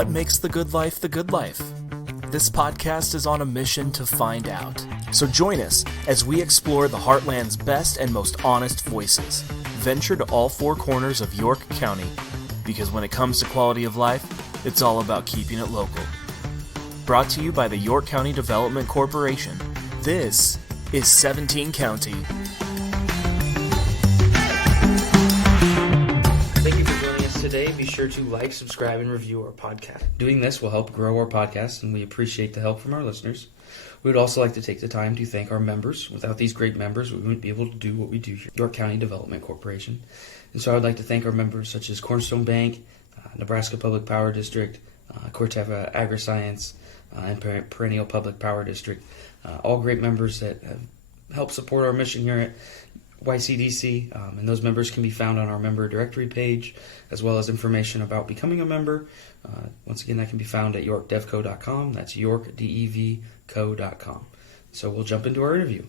What makes the good life the good life? This podcast is on a mission to find out. So join us as we explore the Heartland's best and most honest voices. Venture to all four corners of York County, because when it comes to quality of life, it's all about keeping it local. Brought to you by the York County Development Corporation. This is 17 County. Thank you for joining us today. Be sure to like, subscribe, and review our podcast. Doing this will help grow our podcast, and we appreciate the help from our listeners. We would also like to take the time to thank our members. Without these great members, we wouldn't be able to do what we do here at York County Development Corporation. And so I would like to thank our members such as Cornerstone Bank, Nebraska Public Power District, Corteva Agriscience, and Perennial Public Power District. All great members that have helped support our mission here at YCDC, and those members can be found on our member directory page, as well as information about becoming a member. Once again, that can be found at yorkdevco.com. That's yorkdevco.com. So we'll jump into our interview.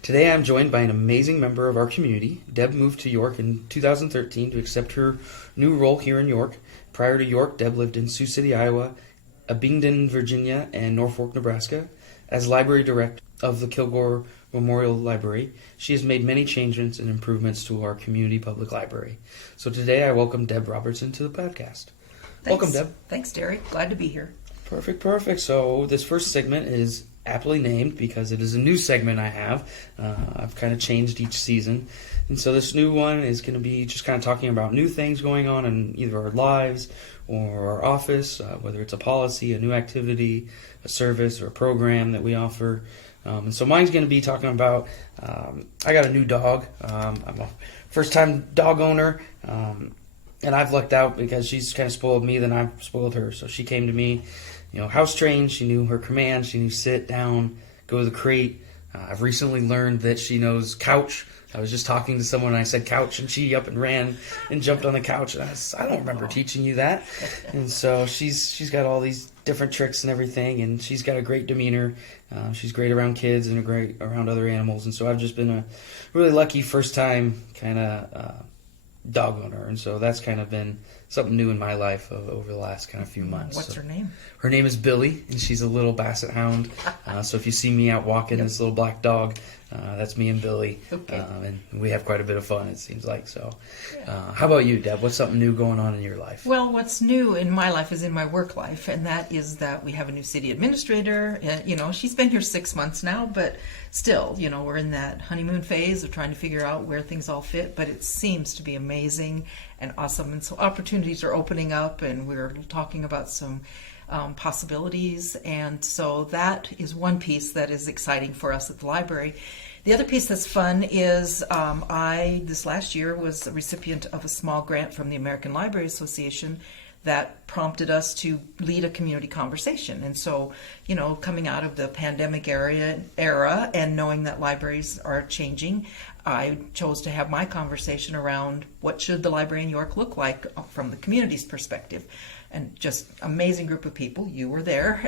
Today I'm joined by an amazing member of our community. Deb moved to York in 2013 to accept her new role here in York. Prior to York, Deb lived in Sioux City, Iowa, Abingdon, Virginia, and Norfolk, Nebraska. As library director of the Kilgore Memorial Library, she has made many changes and improvements to our community public library. So today I welcome Deb Robertson to the podcast. Thanks. Welcome, Deb. Thanks, Derek. Glad to be here. Perfect. So this first segment is aptly named because it is a new segment I have. I've kind of changed each season. And so this new one is going to be just kind of talking about new things going on in either our lives or our office, whether it's a policy, a new activity, a service, or a program that we offer. And so mine's going to be talking about, I got a new dog. I'm a first-time dog owner, and I've lucked out because she's kind of spoiled me than I've spoiled her. So she came to me, house trained. She knew her commands. She knew sit, down, go to the crate. I've recently learned that she knows couch. I was just talking to someone and I said couch, and she up and ran and jumped on the couch. And I don't remember teaching you that. And so she's got all these different tricks and everything, and she's got a great demeanor. She's great around kids and great around other animals. And so I've just been a really lucky first-time kind of dog owner. And so that's kind of been something new in my life over the last kind of few months. What's her name? Her name is Billy, and she's a little basset hound. So if you see me out walking this little black dog, that's me and Billy. Okay. And we have quite a bit of fun, it seems like. So how about you, Deb? What's something new going on in your life? Well, what's new in my life is in my work life, and that is that we have a new city administrator. She's been here 6 months now, but still, we're in that honeymoon phase of trying to figure out where things all fit, but it seems to be amazing and awesome. And so opportunities are opening up, and we're talking about some possibilities, and so that is one piece that is exciting for us at the library. The other piece that's fun is I, this last year, was a recipient of a small grant from the American Library Association that prompted us to lead a community conversation. And so, coming out of the pandemic era and knowing that libraries are changing, I chose to have my conversation around what should the library in York look like from the community's perspective. And just amazing group of people. You were there,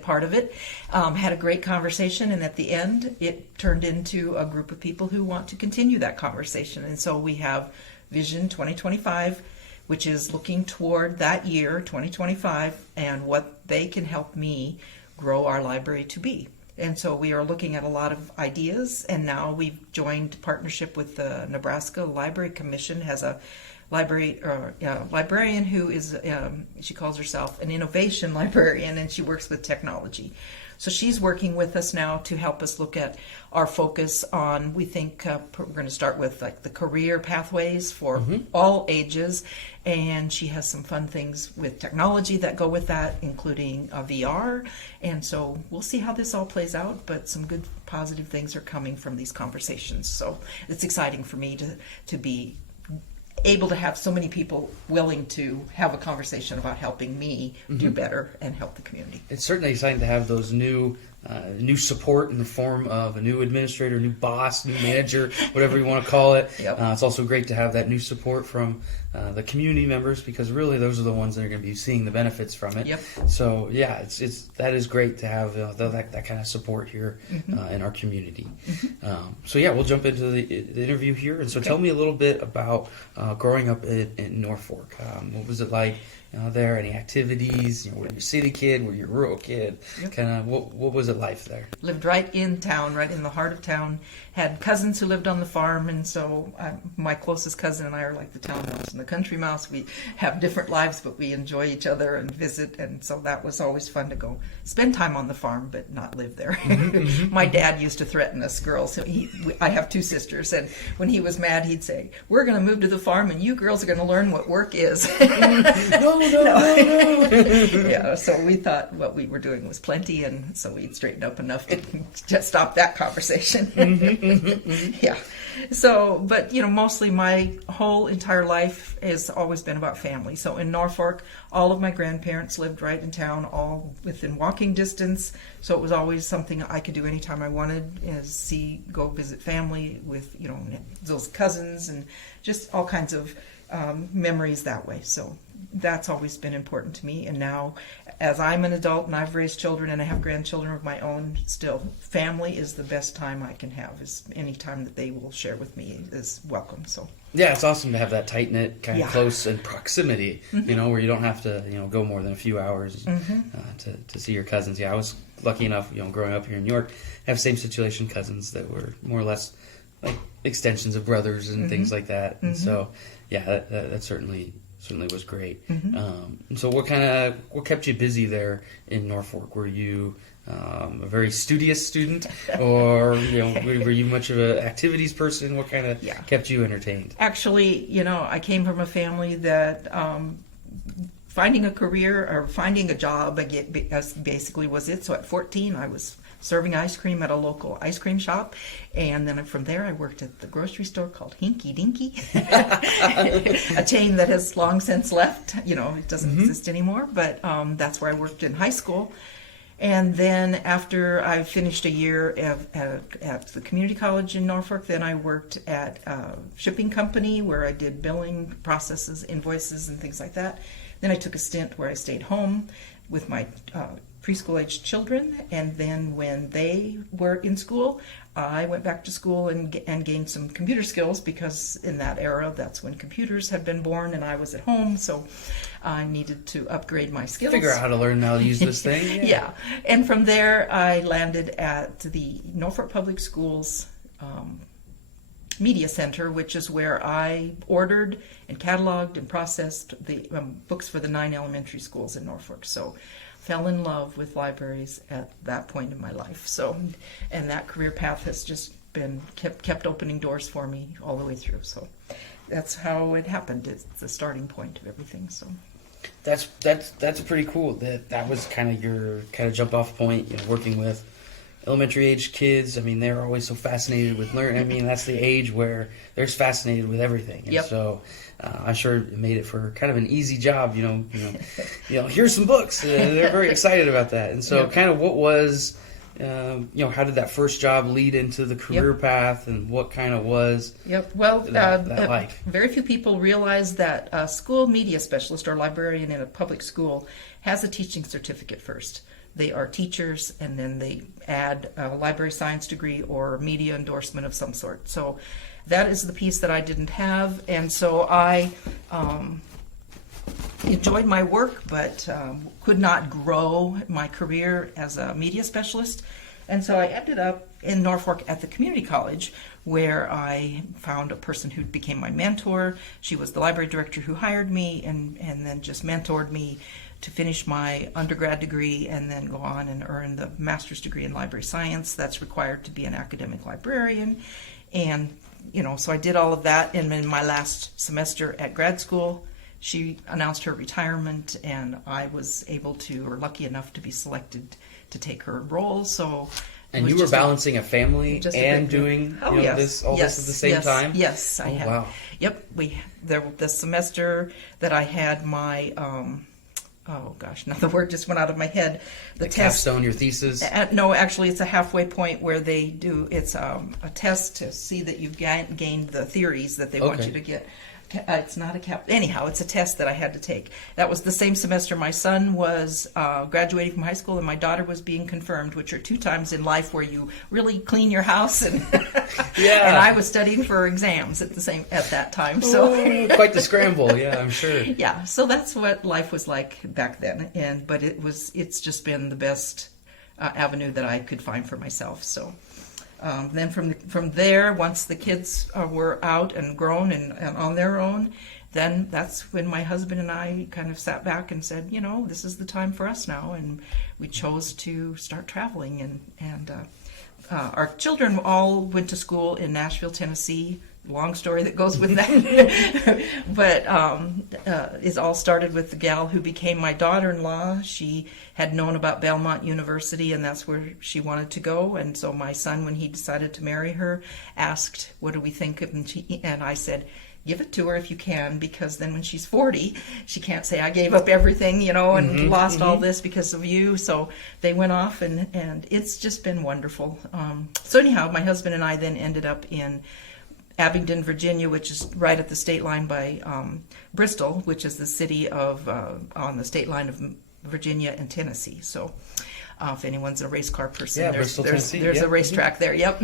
part of it. Had a great conversation, and at the end, it turned into a group of people who want to continue that conversation. And so we have Vision 2025, which is looking toward that year, 2025, and what they can help me grow our library to be. And so we are looking at a lot of ideas, and now we've joined partnership with the Nebraska Library Commission, has a librarian who is, she calls herself an innovation librarian, and she works with technology. So she's working with us now to help us look at our focus on, we think we're going to start with like the career pathways for all ages, and she has some fun things with technology that go with that, including VR, and so we'll see how this all plays out, but some good positive things are coming from these conversations. So it's exciting for me to be able to have so many people willing to have a conversation about helping me do better and help the community. It's certainly exciting to have those new support in the form of a new administrator, new boss, new manager, whatever you want to call it. Yep. It's also great to have that new support from the community members, because really those are the ones that are going to be seeing the benefits from it. Yep. So yeah, that is great to have that kind of support here in our community. So yeah, we'll jump into the interview here. And so tell me a little bit about growing up in Norfolk. What was it like there? Any activities? Were you a city kid? Were you a rural kid? Yep. Kind of what was it life there? Lived right in town, right in the heart of town. Had cousins who lived on the farm, and so my closest cousin and I are like the town mouse and the country mouse. We have different lives, but we enjoy each other and visit, and so that was always fun to go spend time on the farm, but not live there. My dad used to threaten us girls. I have two sisters, and when he was mad, he'd say, "We're going to move to the farm, and you girls are going to learn what work is." No. Yeah, so we thought what we were doing was plenty, and so we'd straighten up enough to just stop that conversation. Yeah. So, but mostly my whole entire life has always been about family. So in Norfolk, all of my grandparents lived right in town, all within walking distance. So it was always something I could do anytime I wanted, is go visit family with, those cousins and just all kinds of memories that way. So that's always been important to me. And now, as I'm an adult and I've raised children and I have grandchildren of my own, still, family is the best time I can have. Is any time that they will share with me is welcome. So yeah, it's awesome to have that tight knit, kind of Yeah. close in proximity. Where you don't have to go more than a few hours to see your cousins. Yeah, I was lucky enough, growing up here in New York, have same situation cousins that were more or less like extensions of brothers and things like that. And so yeah, that certainly was great. So what kept you busy there in Norfolk? Were you a very studious student, or were you much of an activities person? What kind of kept you entertained? actually, I came from a family that finding a career or finding a job basically was it. So at 14, I was serving ice cream at a local ice cream shop, and then from there I worked at the grocery store called Hinky Dinky, a chain that has long since left. It doesn't exist anymore, but that's where I worked in high school. And then after I finished a year at the community college in Norfolk, then I worked at a shipping company where I did billing processes, invoices, and things like that. Then I took a stint where I stayed home with my preschool-aged children, and then when they were in school, I went back to school and gained some computer skills, because in that era, that's when computers had been born, and I was at home, so I needed to upgrade my skills. Figure out how to learn how to use this thing. Yeah, and from there, I landed at the Norfolk Public Schools Media Center, which is where I ordered and cataloged and processed the books for the 9 elementary schools in Norfolk. So fell in love with libraries at that point in my life. So, and that career path has just been kept opening doors for me all the way through. So that's how it happened. It's the starting point of everything. So That's pretty cool. That was kind of your jump off point. Working with elementary age kids. I mean, they're always so fascinated with learning. I mean, that's the age where they're fascinated with everything. And so I'm sure it made it for kind of an easy job. Here's some books. They're very excited about that. And so, kind of, what was, how did that first job lead into the career path, and what kind of was Well, that like? Very few people realize that a school media specialist or librarian in a public school has a teaching certificate first. They are teachers, and then they add a library science degree or media endorsement of some sort. So that is the piece that I didn't have, and so I enjoyed my work, but could not grow my career as a media specialist. And so I ended up in Norfolk at the community college, where I found a person who became my mentor. She was the library director who hired me and then just mentored me to finish my undergrad degree and then go on and earn the master's degree in library science that's required to be an academic librarian. And, so I did all of that. And in my last semester at grad school, she announced her retirement, and I was lucky enough to be selected to take her role. So And you were balancing a family and doing this at the same time? Yes, I had. Wow. Yep. The semester that I had my now the word just went out of my head. The capstone, your thesis? No, actually, it's a halfway point where they do. It's a test to see that you've gained the theories that they want you to get it's not a cap. Anyhow, it's a test that I had to take. That was the same semester my son was graduating from high school and my daughter was being confirmed, which are 2 times in life where you really clean your house. And and I was studying for exams at that time. So quite the scramble. Yeah, I'm sure. Yeah, so that's what life was like back then. But it's just been the best avenue that I could find for myself. So. Then from there, once the kids were out and grown and on their own, then that's when my husband and I kind of sat back and said, this is the time for us now, and we chose to start traveling. And our children all went to school in Nashville, Tennessee. Long story that goes with that. But it all started with the gal who became my daughter-in-law. She had known about Belmont University, and that's where she wanted to go. And so my son, when he decided to marry her, asked, what do we think? And I said, give it to her if you can, because then when she's 40, she can't say, I gave up everything, and lost all this because of you. So they went off, and it's just been wonderful. So anyhow, my husband and I then ended up in Abingdon, Virginia, which is right at the state line by Bristol, which is the city of on the state line of Virginia and Tennessee. So if anyone's a race car person, there's a racetrack there. Yep.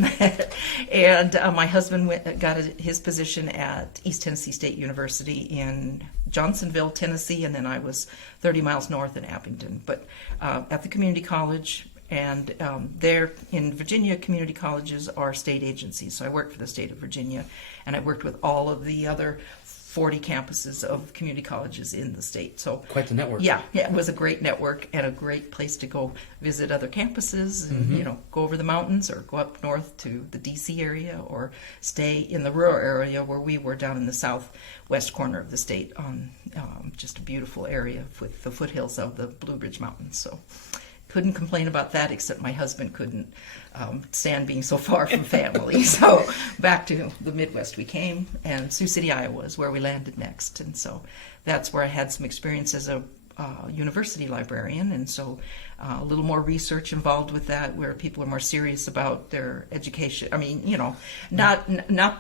And my husband got his position at East Tennessee State University in Johnsonville, Tennessee, and then I was 30 miles north in Abingdon. But at the community college. And there in Virginia, community colleges are state agencies. So I worked for the state of Virginia, and I worked with all of the other 40 campuses of community colleges in the state. So quite the network. Yeah, it was a great network and a great place to go visit other campuses and go over the mountains or go up north to the DC area or stay in the rural area where we were down in the southwest corner of the state on just a beautiful area with the foothills of the Blue Ridge Mountains. So couldn't complain about that, except my husband couldn't stand being so far from family. So back to the Midwest we came, and Sioux City, Iowa is where we landed next. And so that's where I had some experience as a university librarian, and so a little more research involved with that, where people are more serious about their education. I mean, not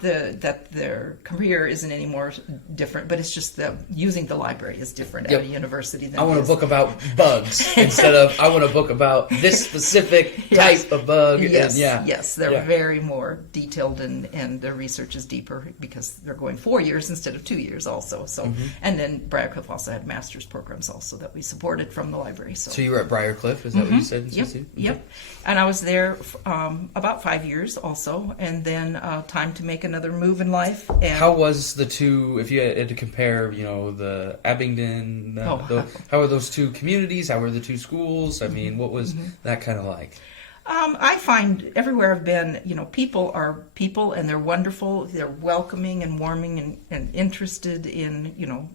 that their career isn't any more different, but it's just that using the library is different at a university than I want a book about bugs instead of I want a book about this specific type of bug. Yes, they're very more detailed, and their research is deeper because they're going 4 years instead of 2 years also. So, and then Briarcliff also had master's programs also that we supported from the library. So you were at Briarcliff, is that what you said? Yep. And I was there about 5 years also, and then time to make another move in life. And how was the two, if you had to compare, the Abingdon, how are those two communities? How were the two schools? I mean, what was that kind of like? I find everywhere I've been, people are people, and they're wonderful. They're welcoming and warming and interested in,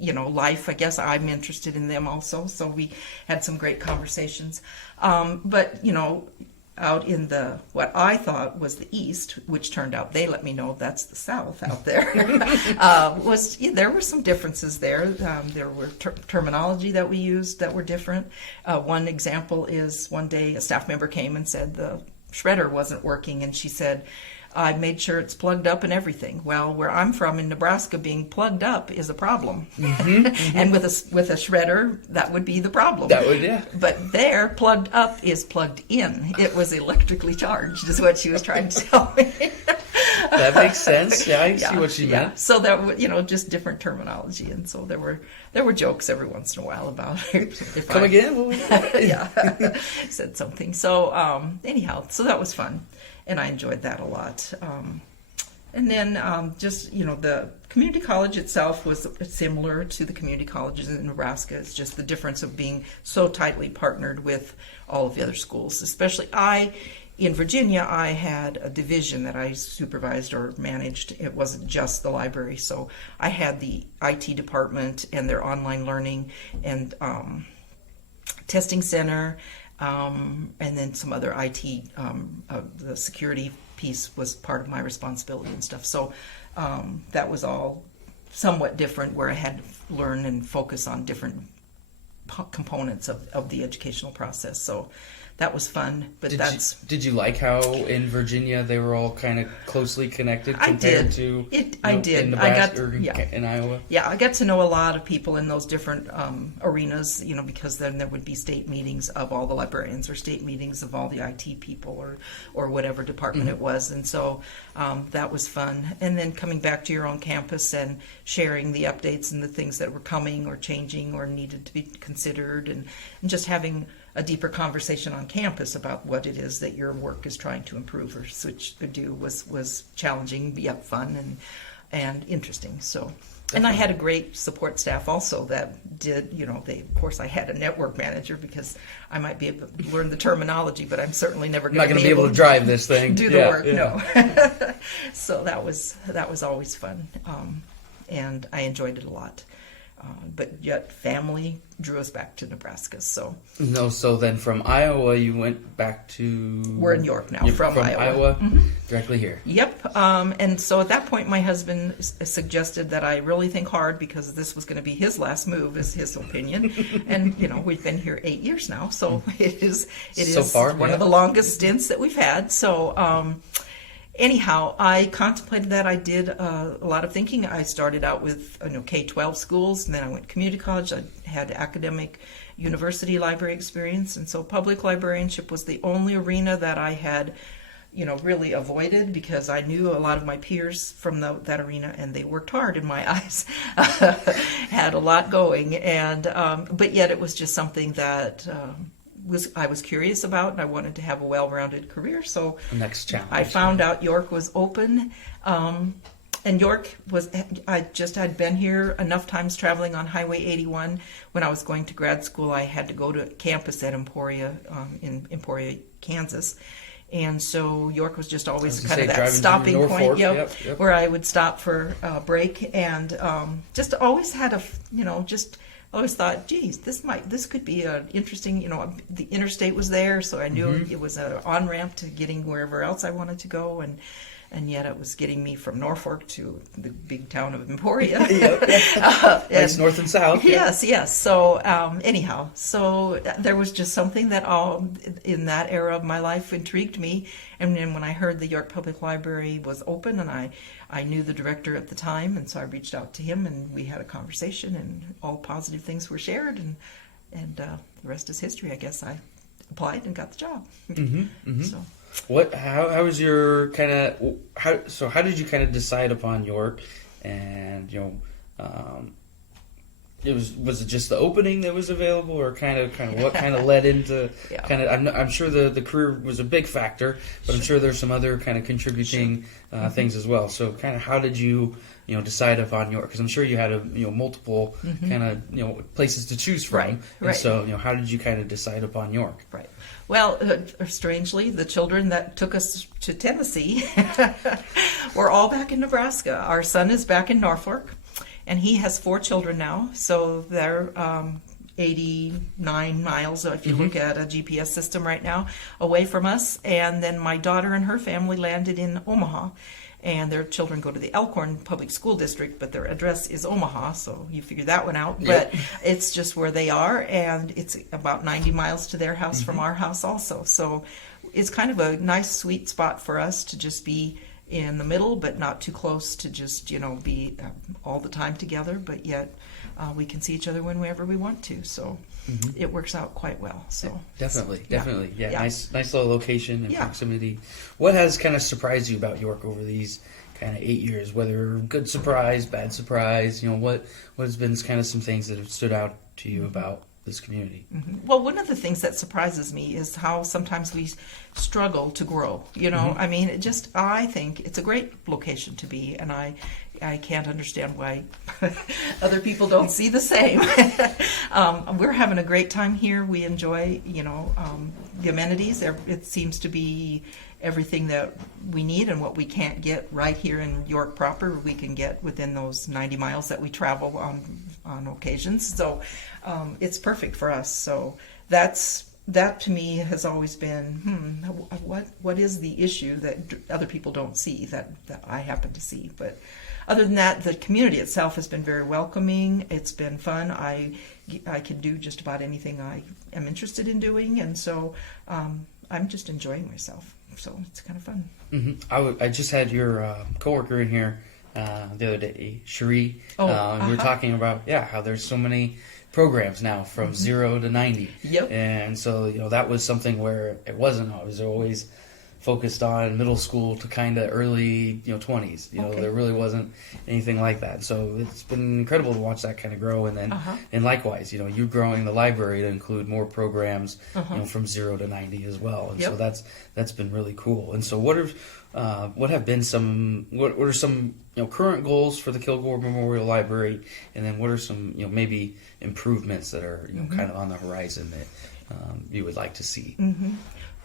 life. I guess I'm interested in them also. So we had some great conversations. But, out in what I thought was the East, which turned out they let me know that's the South out there, there were some differences there. There were terminology that we used that were different. One example is one day a staff member came and said the shredder wasn't working, and she said, I made sure it's plugged up and everything. Well, where I'm from in Nebraska, being plugged up is a problem. And with a shredder, that would be the problem. That would, yeah. But there, plugged up is plugged in. It was electrically charged, is what she was trying to tell me. That makes sense. Yeah, I see what she meant. So that just different terminology, and so there were jokes every once in a while about if Come again? What was that? Yeah, said something. So anyhow, so that was fun. And I enjoyed that a lot. And then the community college itself was similar to the community colleges in Nebraska. It's just the difference of being so tightly partnered with all of the other schools. Especially in Virginia, I had a division that I supervised or managed. It wasn't just the library. So I had the IT department and their online learning and testing center, and then some other IT, the security piece was part of my responsibility and stuff. So that was all somewhat different, where I had to learn and focus on different components of the educational process. So that was fun. But Did you like how in Virginia they were all kind of closely connected compared to I did. in Nebraska or in Iowa? Yeah, I got to know a lot of people in those different arenas, because then there would be state meetings of all the librarians or state meetings of all the IT people or whatever department it was. And so that was fun. And then coming back to your own campus and sharing the updates and the things that were coming or changing or needed to be considered, and just having a deeper conversation on campus about what it is that your work is trying to improve or switch or do was challenging, yet fun and interesting. So, and I had a great support staff also that did, of course I had a network manager because I might be able to learn the terminology, but I'm certainly never going to be able to drive this thing. Do the work, no. So that was always fun, and I enjoyed it a lot. But yet family drew us back to Nebraska. So then from Iowa you went back to... We're in York now, from Iowa. Directly here. Yep. And so at that point my husband suggested that I really think hard, because this was going to be his last move, is his opinion. And we've been here 8 years now, so it is so far, one of the longest stints that we've had. So anyhow, I contemplated that. I did a lot of thinking. I started out with K-12 schools, and then I went to community college. I had academic university library experience, and so public librarianship was the only arena that I had, really avoided, because I knew a lot of my peers from that arena, and they worked hard in my eyes, had a lot going, and but yet it was just something that I was curious about, and I wanted to have a well-rounded career. So next challenge. I found out York was open, and York was. I'd been here enough times traveling on Highway 81. When I was going to grad school, I had to go to campus at Emporia, in Emporia, Kansas. And so York was just always kind of that stopping point, yep, where I would stop for a break, and just always had I always thought, geez, this could be an interesting, the interstate was there, so I knew it was an on-ramp to getting wherever else I wanted to go, and yet it was getting me from Norfolk to the big town of Emporia. It's north and south. Yes. So anyhow, so there was just something that in that era of my life intrigued me. And then when I heard the York Public Library was open, and I knew the director at the time, and so I reached out to him, and we had a conversation, and all positive things were shared, and the rest is history. I guess I applied and got the job. So. How was your how did you kind of decide upon York, and was it just the opening that was available, or kind of what kind of led into I'm sure the career was a big factor, but I'm sure there's some other kind of contributing things as well. So kind of how did you decide upon York? Because I'm sure you had multiple kind of places to choose from. Right. And so how did you kind of decide upon York? Right. Well, strangely, the children that took us to Tennessee were all back in Nebraska. Our son is back in Norfolk, and he has 4 children now. So they're 89 miles, if you look at a GPS system right now, away from us. And then my daughter and her family landed in Omaha. And their children go to the Elkhorn Public School District, but their address is Omaha, so you figure that one out. Yep. But it's just where they are, and it's about 90 miles to their house from our house also. So it's kind of a nice, sweet spot for us to just be in the middle, but not too close to just, be all the time together, but yet we can see each other whenever we want to. So it works out quite well. So Definitely. Yeah. Yeah. Nice little location and proximity. What has kind of surprised you about York over these kind of 8 years? Whether good surprise, bad surprise, what has been kind of some things that have stood out to you about this community? Well, one of the things that surprises me is how sometimes we struggle to grow. I mean, I think it's a great location to be, and I can't understand why other people don't see the same. We're having a great time here. We enjoy, the amenities. It seems to be everything that we need, and what we can't get right here in York proper, we can get within those 90 miles that we travel on occasions. So it's perfect for us. So that to me has always been, what is the issue that other people don't see that I happen to see? But other than that, the community itself has been very welcoming. It's been fun. I can do just about anything I am interested in doing, and so I'm just enjoying myself. So it's kind of fun. Mm-hmm. I just had your coworker in here the other day, Cherie. We were talking about how there's so many programs now from 0 to 90. Yep. And so that was something where it wasn't always focused on middle school to kind of early 20s. There really wasn't anything like that. So it's been incredible to watch that kind of grow, and then and likewise, you growing the library to include more programs from 0 to 90 as well. And so that's been really cool. And so what have been some current goals for the Kilgore Memorial Library, and then what are some maybe improvements that are kind of on the horizon that you would like to see?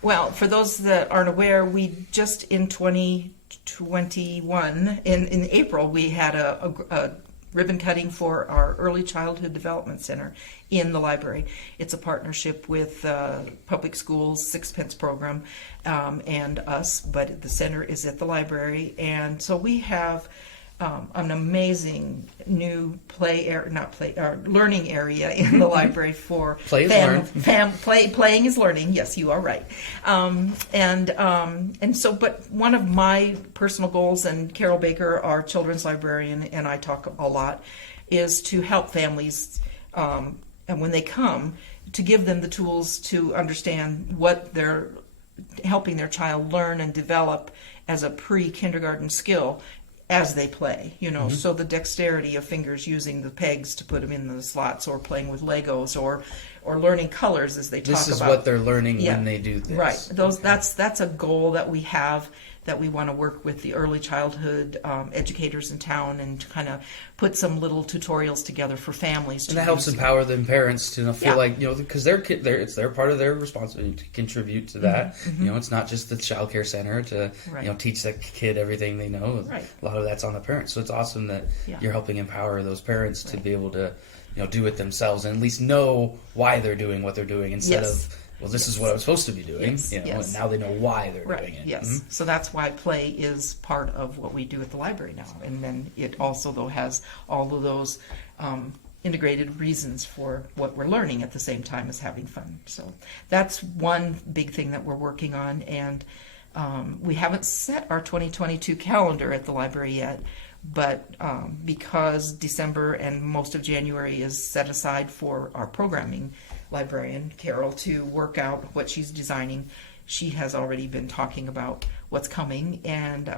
Well, for those that aren't aware, we just in 2021, in April, we had a ribbon cutting for our Early Childhood Development Center in the library. It's a partnership with public schools, Sixpence program, and us, but the center is at the library. And so we have an amazing new learning area in the library for playing is learning. Yes, you are right. And so, but one of my personal goals, and Carol Baker, our children's librarian, and I talk a lot, is to help families, and when they come, to give them the tools to understand what they're helping their child learn and develop as a pre-kindergarten skill as they play, so the dexterity of fingers using the pegs to put them in the slots, or playing with Legos, or learning colors as they talk about. This is what they're learning when they do this. Right. That's a goal that we have, that we want to work with the early childhood educators in town, and to kind of put some little tutorials together for families. And that helps empower them parents to feel like, because it's their part of their responsibility to contribute to that. It's not just the child care center to teach the kid everything they know. Right. A lot of that's on the parents. So it's awesome that you're helping empower those parents to be able to do it themselves, and at least know why they're doing what they're doing, instead of, well, this is what I'm supposed to be doing. And now they know why they're doing it. Yes. So that's why play is part of what we do at the library now. And then it also, though, has all of those integrated reasons for what we're learning at the same time as having fun. So that's one big thing that we're working on. And we haven't set our 2022 calendar at the library yet, but because December and most of January is set aside for our programming librarian, Carol, to work out what she's designing, she has already been talking about what's coming, and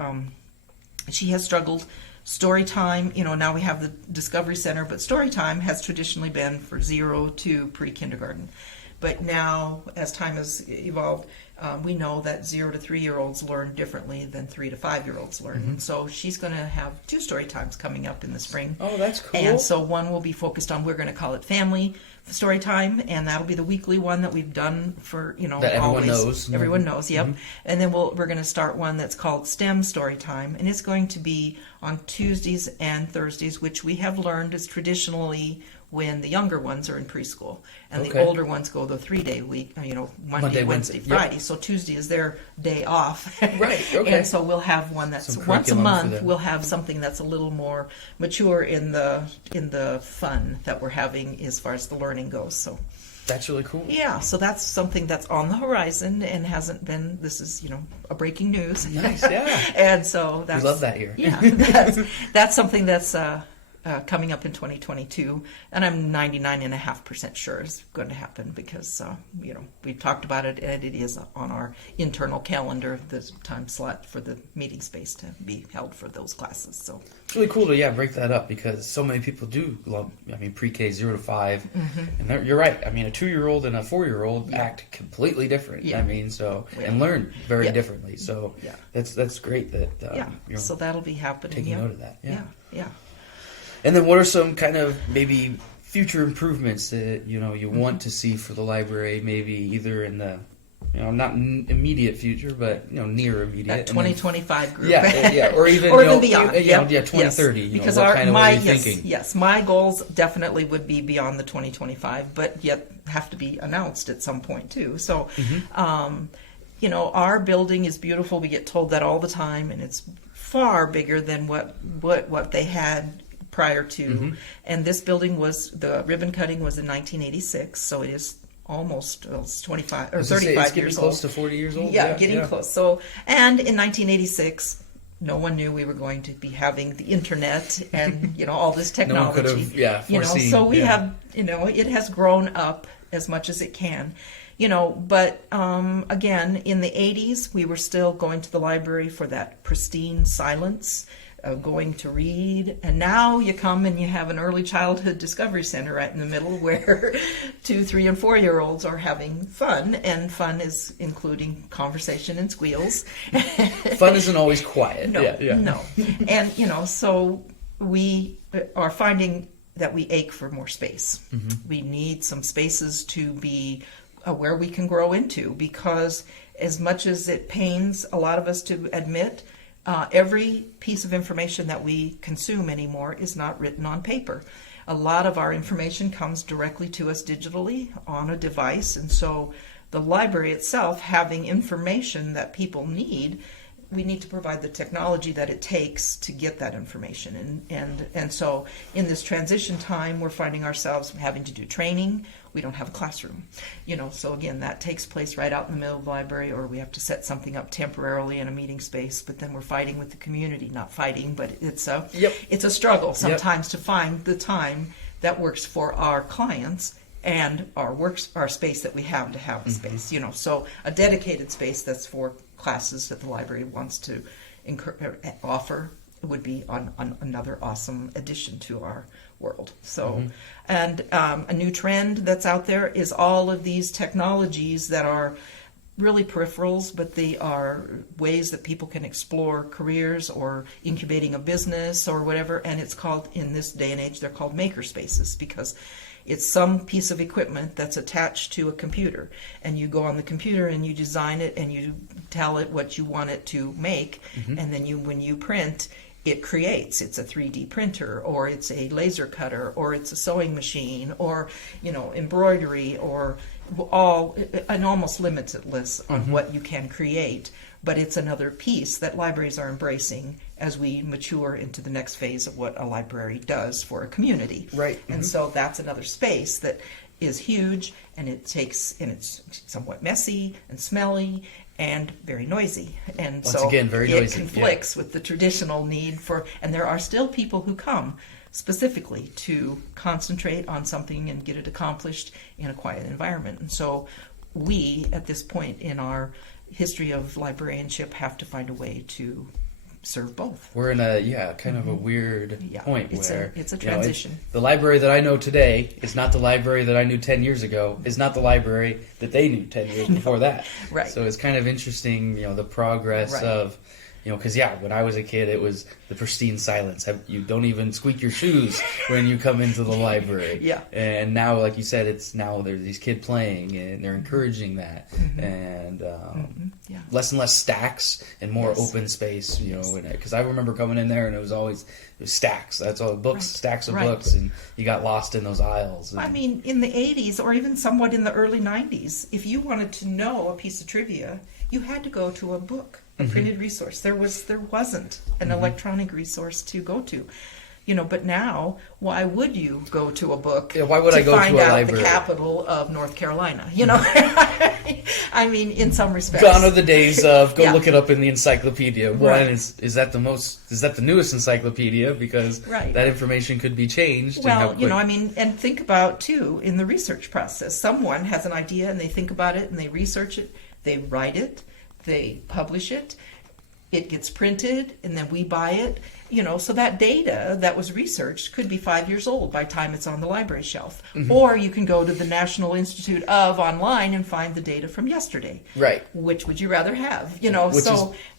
she has struggled. Story time, now we have the Discovery Center, but story time has traditionally been for 0 to pre-kindergarten. But now, as time has evolved, we know that 0 to 3-year-olds learn differently than 3 to 5-year-olds learn. And so she's going to have 2 story times coming up in the spring. Oh, that's cool. And so one will be focused on, we're going to call it family story time, and that'll be the weekly one that we've done for, that everyone knows. Everyone knows, yep. And then we're going to start one that's called STEM story time, and it's going to be on Tuesdays and Thursdays, which we have learned is traditionally when the younger ones are in preschool, and the older ones go the 3-day week, Monday, Wednesday, Friday. Yep. So Tuesday is their day off. Right, okay. And so we'll have one that's once a month. We'll have something that's a little more mature in the fun that we're having as far as the learning goes. So that's really cool. Yeah, so that's something that's on the horizon and hasn't been. This is a breaking news. Nice, yeah. And so we love that here. Yeah, that's something that's coming up in 2022, and I'm 99.5% sure is going to happen, because we've talked about it, and it is on our internal calendar, the time slot for the meeting space to be held for those classes. So it's really cool to break that up, because so many people do love pre-K 0 to 5, and you're right. A 2-year-old and a 4-year-old act completely different. And learn very differently. So that's great that so that'll be happening. Taking note of that. Yeah. And then what are some kind of maybe future improvements that you want to see for the library, maybe either in the not immediate future, but near immediate, that 2025 group, or even or even beyond, 2030. Yes. Because what kind of are you thinking? Yes, my goals definitely would be beyond the 2025, but yet have to be announced at some point too. So, our building is beautiful. We get told that all the time, and it's far bigger than what they had prior to. And this building the ribbon cutting was in 1986, so it is almost it's 25 or 35 years old. It's getting close to 40 years old. Yeah, getting close. So, and in 1986, no one knew we were going to be having the internet and all this technology. No one could have, foreseen. So we have, it has grown up as much as it can. But again, in the 80s, we were still going to the library for that pristine silence, going to read. And now you come and you have an early childhood discovery center right in the middle where 2, 3, and 4-year-olds are having fun. And fun is including conversation and squeals. Fun isn't always quiet. No. And, so we are finding that we ache for more space. We need some spaces to be where we can grow into, because as much as it pains a lot of us to admit, every piece of information that we consume anymore is not written on paper. A lot of our information comes directly to us digitally on a device, and so the library itself, having information that people need, we need to provide the technology that it takes to get that information. And so in this transition time, we're finding ourselves having to do training. We don't have a classroom, so again, that takes place right out in the middle of the library, or we have to set something up temporarily in a meeting space, but then we're fighting with the community. Not fighting, but it's a struggle sometimes to find the time that works for our clients and our space that we have to have the space, so a dedicated space that's for classes that the library wants to offer would be on another awesome addition to our world. So, and a new trend that's out there is all of these technologies that are really peripherals, but they are ways that people can explore careers or incubating a business or whatever. And it's called, in this day and age, they're called maker spaces, because it's some piece of equipment that's attached to a computer, and you go on the computer and you design it and you tell it what you want it to make, and then when you print, it creates. It's a 3D printer, or it's a laser cutter, or it's a sewing machine, or embroidery, or an almost limitless on what you can create. But it's another piece that libraries are embracing as we mature into the next phase of what a library does for a community. Right. And so that's another space that is huge, and it's somewhat messy and smelly and very noisy. And Once again, very noisy. It conflicts with the traditional need and there are still people who come specifically to concentrate on something and get it accomplished in a quiet environment. And so we, at this point in our history of librarianship, have to find a way to serve both. We're in a kind of a weird point where it's a transition. The library that I know today is not the library that I knew 10 years ago, is not the library that they knew 10 years before that. Right. So it's kind of interesting, the progress of, because when I was a kid, it was the pristine silence. You don't even squeak your shoes when you come into the library. Yeah. And now, like you said, there's these kids playing, and they're encouraging that. And less and less stacks and more open space, because I remember coming in there and it was stacks. That's all, books, stacks of books, and you got lost in those aisles. I mean, in the 80s, or even somewhat in the early 90s, if you wanted to know a piece of trivia, you had to go to a book. A printed resource. There wasn't an electronic resource to go to, But now, why would you go to a book? Yeah, why would I go to a library? To find out the capital of North Carolina? I mean, in some respects, gone are the days of look it up in the encyclopedia. One is that the newest encyclopedia, because that information could be changed. Well, and think about too in the research process. Someone has an idea and they think about it and they research it, they write it. They publish it, it gets printed, and then we buy it. So that data that was researched could be 5 years old by the time it's on the library shelf. Or you can go to the National Institute of online and find the data from yesterday. Right. Which would you rather have?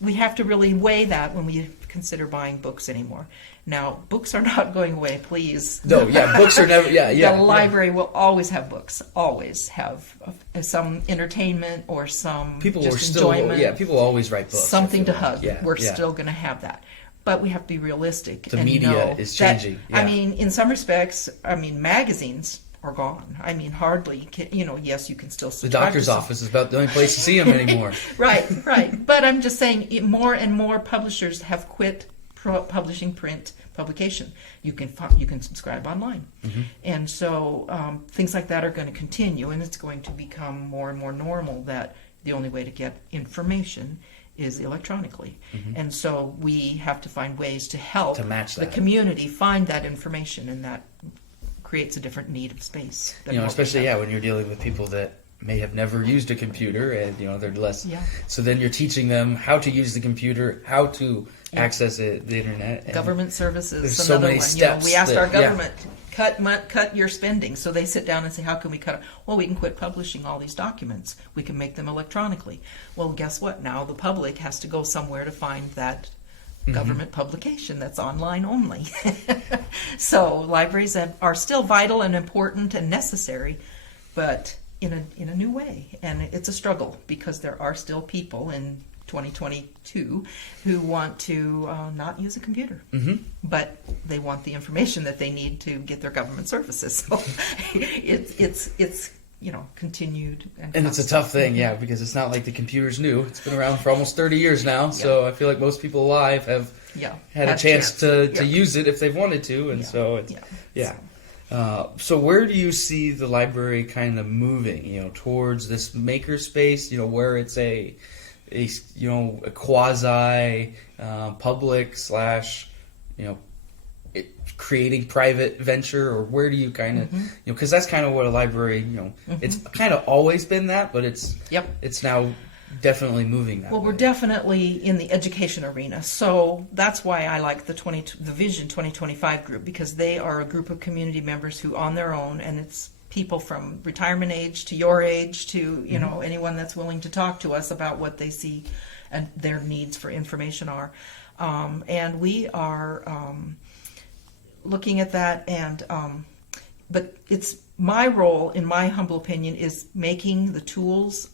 We have to really weigh that when we consider buying books anymore. Now, books are not going away, please. No, books are never, The library will always have books, always have some entertainment or some enjoyment. People always write books. Something to hug. We're still going to have that. But we have to be realistic. The media is changing. In some respects, magazines are gone. I mean, hardly, yes, you can still The subscribe doctor's to office is about the only place to see them anymore. Right. But I'm just saying, more and more publishers have quit publishing print publication. You can subscribe online, and so things like that are going to continue, and it's going to become more and more normal that the only way to get information is electronically, and so we have to find ways to help To match the that. community find that information, and that creates a different need of space. than what we Especially have. when you're dealing with people that may have never used a computer, and they're less. Yeah. So then you're teaching them how to use the computer, how to access it, the internet. And Government services, there's another so many one. steps We asked that- our government, cut your spending. So they sit down and say, how can we cut it? Well, we can quit publishing all these documents. We can make them electronically. Well, guess what? Now the public has to go somewhere to find that government publication that's online only. So libraries are still vital and important and necessary, but in a new way. And it's a struggle because there are still people in 2022 who want to not use a computer, but they want the information that they need to get their government services. So it's continued. And it's a tough thing, because it's not like the computer's new. It's been around for almost 30 years now, so I feel like most people alive have had a chance to use it if they've wanted to, and so it's, so where do you see the library kind of moving, towards this maker space, where it's a quasi public / creating private venture, or where do you kind of because that's kind of what a library it's kind of always been that, but it's now definitely moving that Well, way. we're definitely in the education arena, so that's why I like the Vision 2025 group, because they are a group of community members who, on their own, and it's people from retirement age to your age to anyone that's willing to talk to us about what they see and their needs for information are, and we are looking at that, and but it's my role, in my humble opinion, is making the tools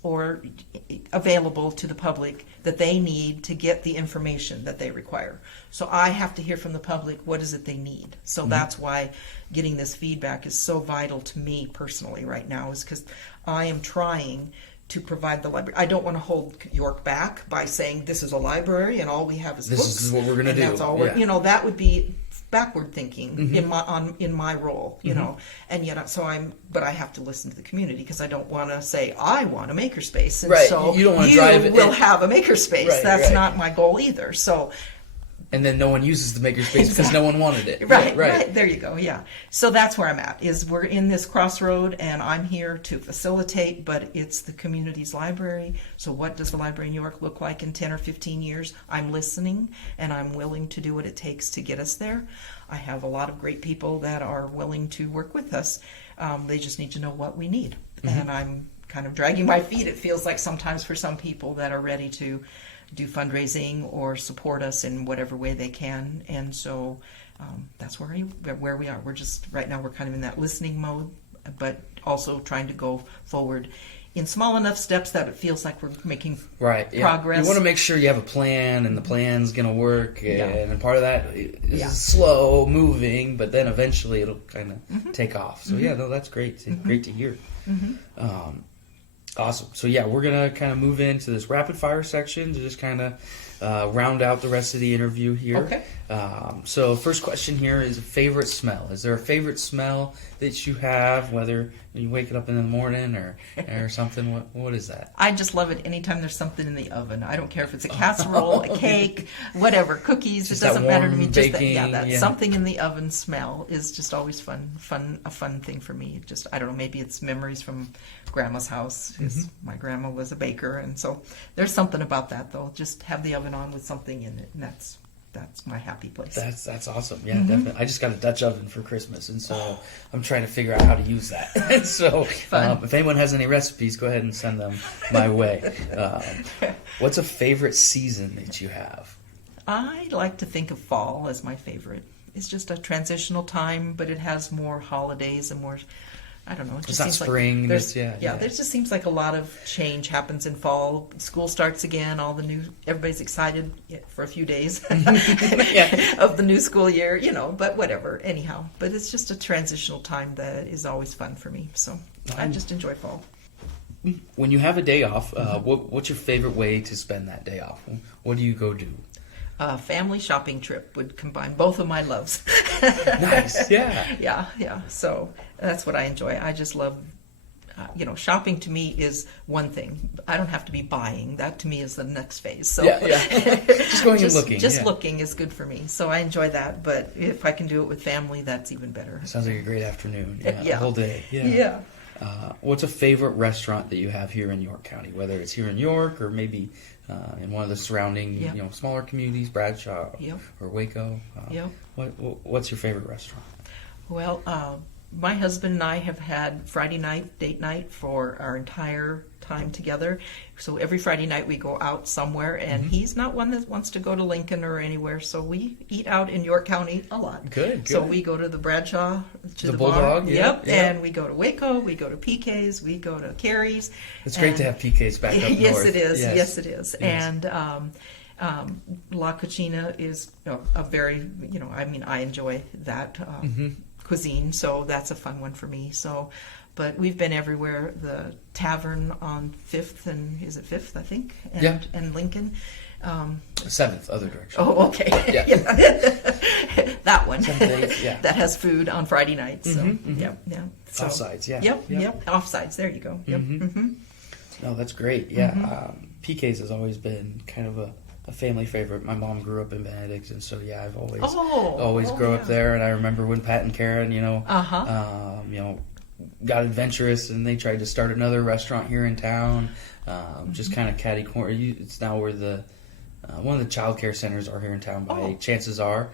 available to the public that they need to get the information that they require. So I have to hear from the public, what is it they need? So that's why getting this feedback is so vital to me personally right now, is because I am trying to provide the library. I don't want to hold York back by saying this is a library and all we have is books. This is what we're going to do. That's all that would be backward thinking in my role, and yet but I have to listen to the community, because I don't want to say I want a makerspace, and so you don't want to drive it. Will have a makerspace. That's not my goal either. So. And then no one uses the makerspace because no one wanted it. Right. There you go. Yeah. So that's where I'm at. Is we're in this crossroad, and I'm here to facilitate. But it's the community's library. So what does the library in New York look like in 10 or 15 years? I'm listening, and I'm willing to do what it takes to get us there. I have a lot of great people that are willing to work with us. They just need to know what we need, and I'm kind of dragging my feet. It feels like sometimes for some people that are ready to do fundraising or support us in whatever way they can, and so that's where we are. We're just right now we're kind of in that listening mode, but also trying to go forward in small enough steps that it feels like we're making progress. You want to make sure you have a plan, and the plan's going to work, and part of that is slow moving, but then eventually it'll kind of take off. So that's great. Great to hear. Awesome. So we're going to kind of move into this rapid fire section to just kind of round out the rest of the interview here. Okay. So first question here is a favorite smell. Is there a favorite smell that you have, whether you wake up in the morning or something? What is that? I just love it anytime there's something in the oven. I don't care if it's a casserole, a cake, whatever, cookies. It doesn't matter to me. Just that something in the oven smell is just always a fun thing for me. Just, I don't know, maybe it's memories from Grandma's house. My grandma was a baker, and so there's something about that, though. Just have the oven on with something in it, and that's my happy place. That's awesome. Yeah, definitely. I just got a Dutch oven for Christmas, and so I'm trying to figure out how to use that. So if anyone has any recipes, go ahead and send them my way. What's a favorite season that you have? I like to think of fall as my favorite. It's just a transitional time, but it has more holidays and more I don't know. It just it's not seems spring. Like there's, yeah. There just seems like a lot of change happens in fall. School starts again. Everybody's excited for a few days of the new school year, but whatever. Anyhow, but it's just a transitional time that is always fun for me. So I just enjoy fall. When you have a day off, what's your favorite way to spend that day off? What do you go do? A family shopping trip would combine both of my loves. Nice, yeah. Yeah. So that's what I enjoy. I just love, shopping to me is one thing. I don't have to be buying. That to me is the next phase. So yeah. Just going and looking. Just looking is good for me. So I enjoy that. But if I can do it with family, that's even better. Sounds like a great afternoon. Yeah. Yeah. The whole day. Yeah. What's a favorite restaurant that you have here in York County? Whether it's here in York or maybe in one of the surrounding, smaller communities, Bradshaw or Waco. What's your favorite restaurant? Well, my husband and I have had Friday night, date night for our entire time together. So every Friday night we go out somewhere, and he's not one that wants to go to Lincoln or anywhere, so we eat out in York County a lot. Good. So we go to the Bradshaw, to the Bulldog, bar. Yep. And we go to Waco, we go to PK's, we go to Carrie's. It's great to have PK's back up north. Yes, it is. Yes, it is. Yes. And La Cucina is a very, I enjoy that cuisine, so that's a fun one for me. So, but we've been everywhere. The Tavern on 5th, and is it 5th, I think? And Lincoln. 7th, other direction. Oh, okay. Yeah. That one. 7th, 8th, That has food on Friday nights. So, So, Offsides, Yep. Offsides, there you go. Yep. No, that's great. Yeah. PK's has always been kind of a family favorite. My mom grew up in Benedict, and so I've always grown up there. And I remember when Pat and Karen, got adventurous, and they tried to start another restaurant here in town, just kind of catty corner. It's now where the one of the child care centers are here in town. Chances are,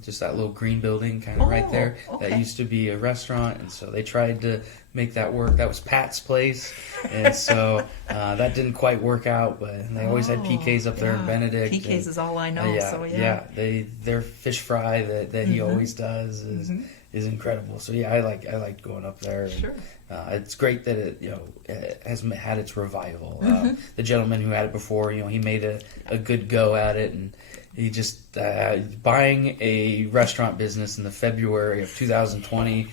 just that little green building kind of right there. Okay. That used to be a restaurant, and so they tried to make that work. That was Pat's place, and so that didn't quite work out. But they always had PK's up there in Benedict. PK's is all I know. Their fish fry that he always does is incredible. So I like going up there. Sure. It's great that it has had its revival. The gentleman who had it before, he made a good go at it, and he just buying a restaurant business in the February of 2020.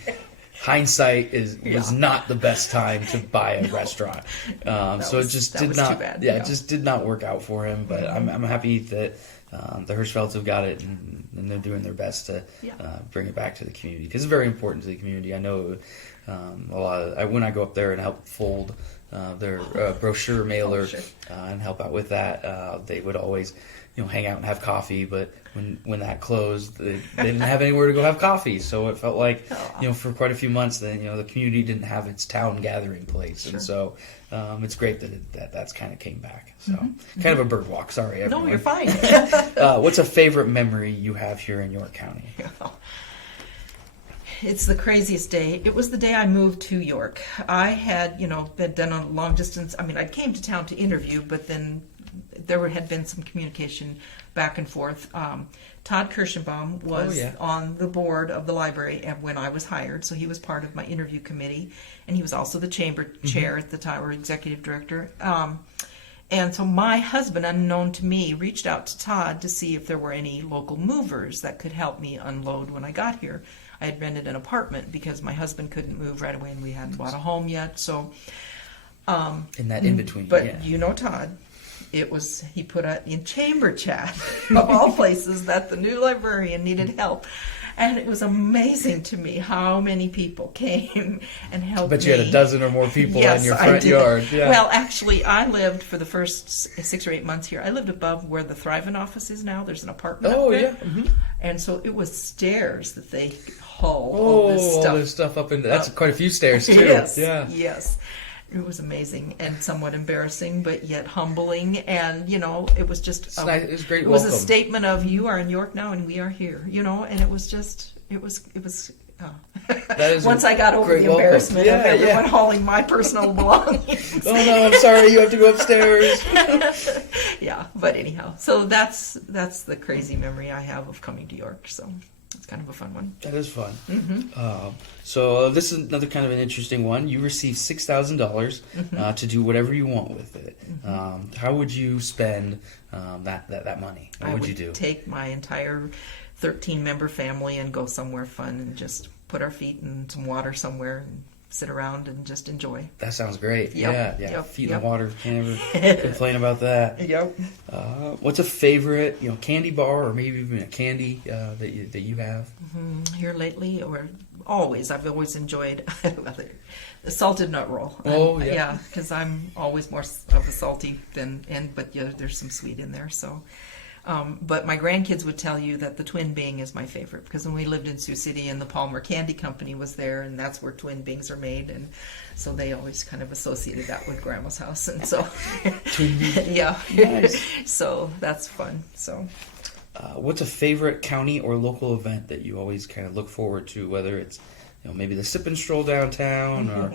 Hindsight was not the best time to buy a restaurant, so it just did not. It just did not work out for him. But I'm happy that the Hirschfelds have got it, and they're doing their best to bring it back to the community, because it's very important to the community. I know a lot of when I go up there and help fold their brochure mailer and help out with that, they would always hang out and have coffee. But when that closed, they didn't have anywhere to go have coffee, so it felt like for quite a few months then the community didn't have its town gathering place. And so it's great that that's kind of came back. So kind of a bird walk. Sorry, everyone. No, you're fine. What's a favorite memory you have here in York County? It's the craziest day. It was the day I moved to York. I had, been done on long distance. I came to town to interview, but then there had been some communication back and forth. Todd Kirschenbaum was on the board of the library when I was hired, so he was part of my interview committee, and he was also the chamber chair at the time, or executive director. And so my husband, unknown to me, reached out to Todd to see if there were any local movers that could help me unload when I got here. I had rented an apartment because my husband couldn't move right away, and we hadn't bought a home yet. So, in that in between, but Todd, he put in chamber chat of all places that the new librarian needed help. And it was amazing to me how many people came and helped me. But you had a dozen or more people in your front yard. Yeah. Well, actually, I lived for the first 6 or 8 months here. I lived above where the Thrivent office is now. There's an apartment up there. And so it was stairs that they hauled all this stuff up into. That's quite a few stairs, too. Yes. It was amazing and somewhat embarrassing, but yet humbling. And, it was just... It was great. It was a statement of, you are in York now and we are here, and it was just... It was once I got over the embarrassment of everyone hauling my personal belongings. Oh, no, I'm sorry, you have to go upstairs. But anyhow. So that's the crazy memory I have of coming to York, so... It's kind of a fun one. That is fun. Mm-hmm. So this is another kind of an interesting one. You receive $6,000 to do whatever you want with it. How would you spend that money? What would you do? Take my entire 13-member family and go somewhere fun and just put our feet in some water somewhere and sit around and just enjoy. That sounds great. Yep. Yeah. Yep. Feet in the water. Can't ever complain about that. Yep. What's a favorite, candy bar or maybe even a candy that you have? Here lately, or always, I've always enjoyed the salted nut roll. Oh, yeah. Because I'm always more of a salty but there's some sweet in there. So, but my grandkids would tell you that the Twin Bing is my favorite, because when we lived in Sioux City and the Palmer Candy Company was there, and that's where Twin Bings are made, and so they always kind of associated that with Grandma's house, and so yeah, nice. So that's fun. So. What's a favorite county or local event that you always kind of look forward to, whether it's maybe the sip and stroll downtown or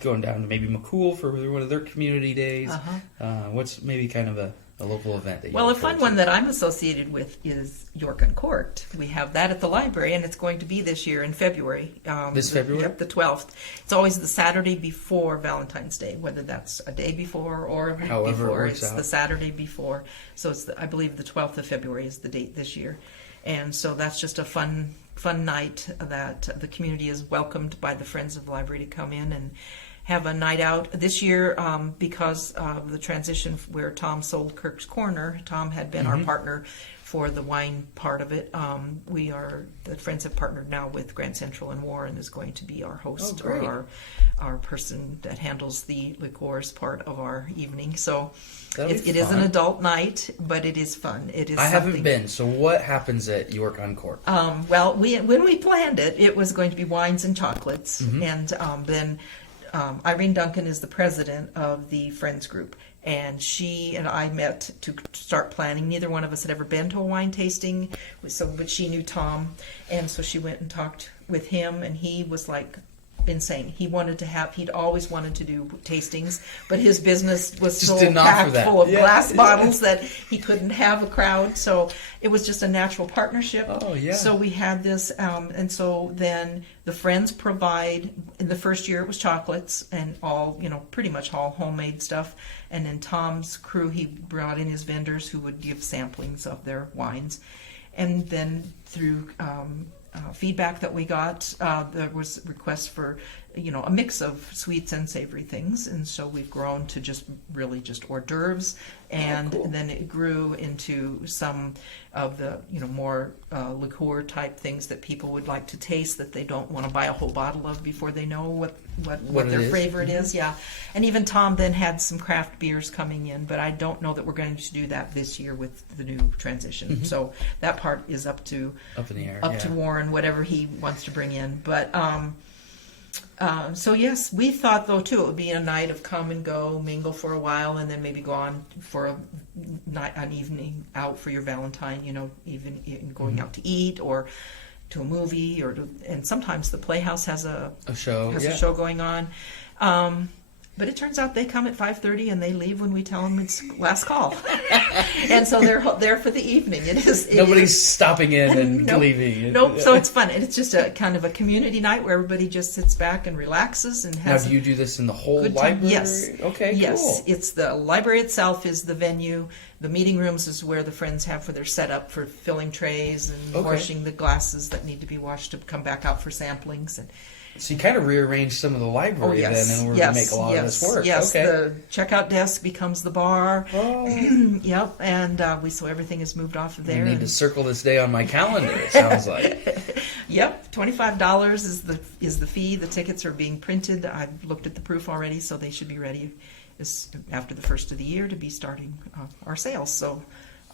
going down to maybe McCool for one of their community days? What's maybe kind of a local event that you a fun one that I'm associated with is York Uncorked. We have that at the library, and it's going to be this year in February. This February? Yep, the 12th. It's always the Saturday before Valentine's Day, whether that's a day before or a week However before. It works it's out. The Saturday before. So I believe the 12th of February is the date this year. And so that's just a fun night that the community is welcomed by the Friends of the Library to come in and have a night out. This year, because of the transition where Tom sold Kirk's Corner, Tom had been our partner for the wine part of it. The Friends have partnered now with Grand Central, and Warren is going to be our host, or our person that handles the liqueurs part of our evening. So it is an adult night, but it is fun. It is. I haven't been. So what happens at York Uncorked? Well, when we planned it, it was going to be wines and chocolates, and then. Irene Duncan is the president of the Friends group, and she and I met to start planning. Neither one of us had ever been to a wine tasting, but she knew Tom, and so she went and talked with him, and he was like insane. He'd always wanted to do tastings, but his business was so packed full of glass bottles that he couldn't have a crowd, so it was just a natural partnership. Oh, yeah. So we had this, and so then the Friends provide, in the first year it was chocolates and all, pretty much all homemade stuff, and then Tom's crew, he brought in his vendors who would give samplings of their wines, and then through feedback that we got, there was requests for a mix of sweets and savory things, and so we've grown to just hors d'oeuvres, and then it grew into some of the more liqueur type things that people would like to taste that they don't want to buy a whole bottle of before they know what their favorite is. Yeah, and even Tom then had some craft beers coming in, but I don't know that we're going to do that this year with the new transition. So that part is up in the air, to Warren, whatever he wants to bring in, but. So yes, we thought though too it would be a night of come and go, mingle for a while, and then maybe go on for an evening out for your Valentine. Even going out to eat or to a movie, and sometimes the Playhouse has a show going on. But it turns out they come at 5:30 and they leave when we tell them it's last call, and so they're there for the evening. Nobody's stopping in and leaving. Nope. So it's fun. It's just a kind of a community night where everybody just sits back and relaxes and has. Now, do you do this in the whole library? Yes. Okay. Yes. Cool. It's the library itself is the venue. The meeting rooms is where the Friends have for their setup for filling trays and washing the glasses that need to be washed to come back out for samplings and. So you kind of rearrange some of the library then in order to make a lot of this work. Yes, the checkout desk becomes the bar. Oh. Yep, and so everything is moved off of there. I need to circle this day on my calendar, it sounds like. Yep, $25 is the fee. The tickets are being printed. I've looked at the proof already, so they should be ready after the first of the year to be starting our sales. So.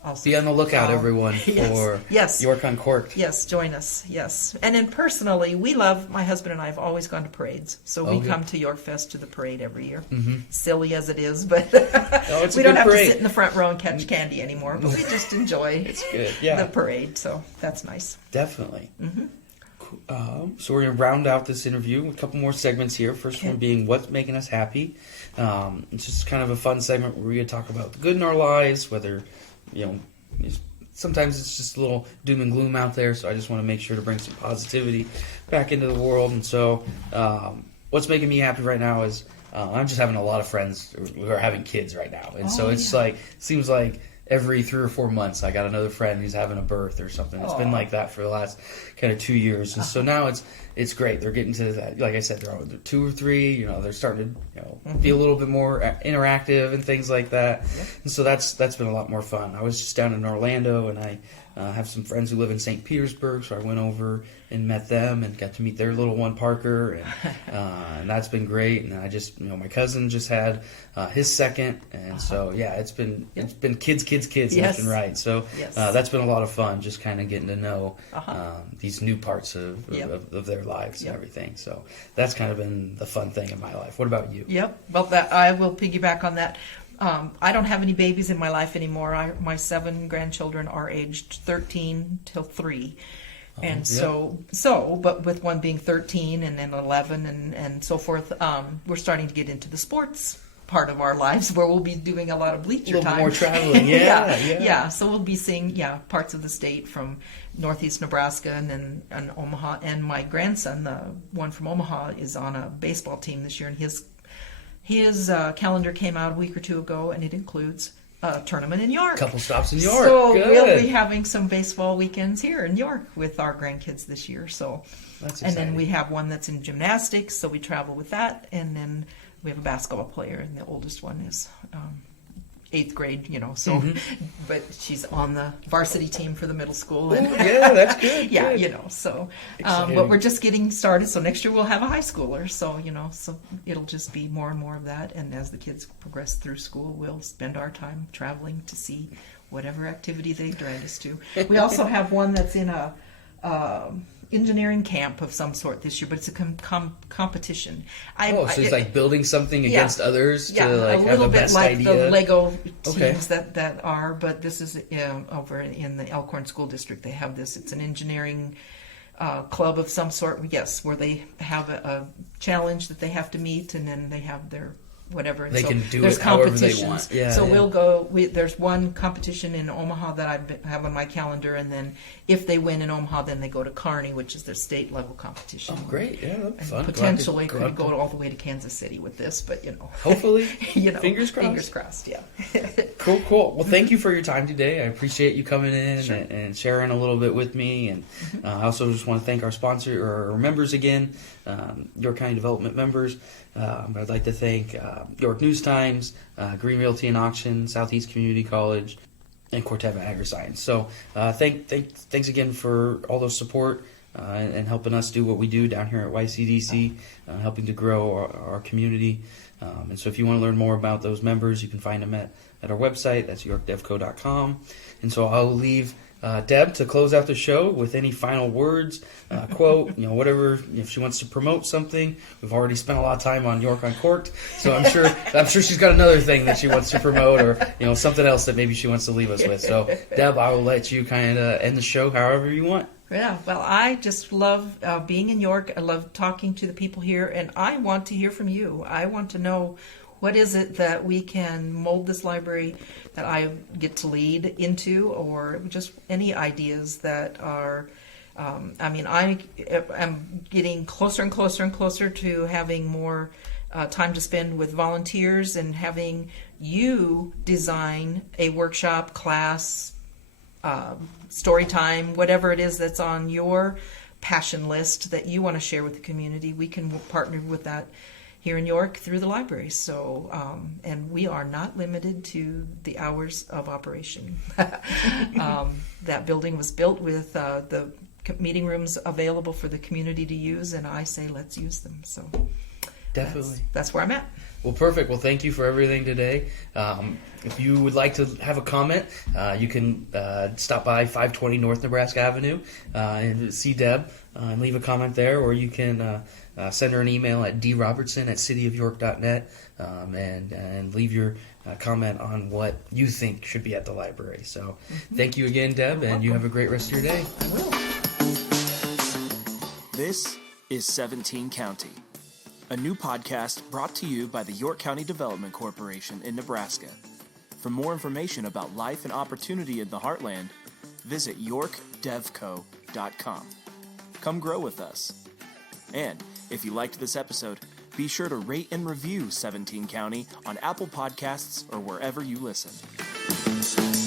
Also, be on the lookout, everyone, for York Uncorked. Yes, join us. Yes, and then personally, my husband and I have always gone to parades, so we come to York Fest to the parade every year. Silly as it is, but we don't have to sit in the front row and catch candy anymore. But we just enjoy the parade, so that's nice. Definitely. So we're going to round out this interview with a couple more segments here. First one being what's making us happy. It's just kind of a fun segment where we're going to talk about the good in our lives, whether sometimes it's just a little doom and gloom out there, so I just want to make sure to bring some positivity back into the world. And so what's making me happy right now is I'm just having a lot of friends who are having kids right now. And so it's like, seems like every 3 or 4 months I got another friend who's having a birth or something. It's been like that for the last kind of 2 years. And so now it's great. They're getting to that, like I said, they're 2 or 3, they're starting to be a little bit more interactive and things like that. Yep. And so that's been a lot more fun. I was just down in Orlando, and I have some friends who live in St. Petersburg, so I went over and met them and got to meet their little one, Parker, and that's been great. And I just, my cousin just had his second, and so it's been kids left and right. So that's been a lot of fun, just kind of getting to know these new parts of their lives and everything. So that's kind of been the fun thing in my life. What about you? Yep. Well, I will piggyback on that. I don't have any babies in my life anymore. My 7 grandchildren are aged 13 till 3. And but with one being 13 and then 11 and so forth, we're starting to get into the sports part of our lives where we'll be doing a lot of bleacher time. More traveling, yeah. So we'll be seeing, parts of the state from northeast Nebraska and Omaha. And my grandson, the one from Omaha, is on a baseball team this year, and his calendar came out a week or 2 ago, and it includes a tournament in York. Couple stops in York. So Good. We'll be having some baseball weekends here in York with our grandkids this year. So, that's exciting. And then we have one that's in gymnastics, so we travel with that. And then we have a basketball player, and the oldest one is 8th grade, so, but she's on the varsity team for the middle school. And that's good. Good. So, but we're just getting started. So next year we'll have a high schooler. So, so it'll just be more and more of that. And as the kids progress through school, we'll spend our time traveling to see whatever activity they drag us to. We also have one that's in a engineering camp of some sort this year, but it's a competition. So it's like building something against others to like a have little the bit best like idea. the Lego teams that are, but this is over in the Elkhorn School District. They have this. It's an engineering club of some sort. Yes, where they have a challenge that they have to meet, and then they have their whatever. And they so can do there's it however they want. We'll go. There's one competition in Omaha that I have on my calendar, and then if they win in Omaha, then they go to Kearney, which is their state level competition. Oh, great! Yeah, that's fun. Potentially could go all the way to Kansas City with this, but hopefully, fingers crossed. Fingers crossed. Yeah. Cool. Well, thank you for your time today. I appreciate you coming in and sharing a little bit with me. And I also just want to thank our sponsor or our members again, York County Development members. I'd like to thank York News Times, Green Realty and Auction, Southeast Community College, and Corteva AgriScience. So thanks again for all those support and helping us do what we do down here at YCDC, helping to grow our community. And so if you want to learn more about those members, you can find them at our website. That's yorkdevco.com. And so I'll leave Deb to close out the show with any final words, quote, whatever. If she wants to promote something, we've already spent a lot of time on York Uncorked, so I'm sure she's got another thing that she wants to promote, or something else that maybe she wants to leave us with. So Deb, I will let you kind of end the show however you want. Yeah, well, I just love being in York. I love talking to the people here, and I want to hear from you. I want to know, what is it that we can mold this library that I get to lead into, or just any ideas that are, I am getting closer and closer and closer to having more time to spend with volunteers and having you design a workshop, class, story time, whatever it is that's on your passion list that you want to share with the community. We can partner with that here in York through the library. So, and we are not limited to the hours of operation. That building was built with the meeting rooms available for the community to use, and I say let's use them. So definitely, that's where I'm at. Well, perfect. Well, thank you for everything today. If you would like to have a comment, you can stop by 520 North Nebraska Avenue and see Deb and leave a comment there, or you can send her an email at drobertson@cityofyork.net and leave your comment on what you think should be at the library. So thank you again, Deb, and you have a great rest of your day. I will. This is 17 County, a new podcast brought to you by the York County Development Corporation in Nebraska. For more information about life and opportunity in the Heartland, visit yorkdevco.com. Come grow with us. And if you liked this episode, be sure to rate and review 17 County on Apple Podcasts or wherever you listen.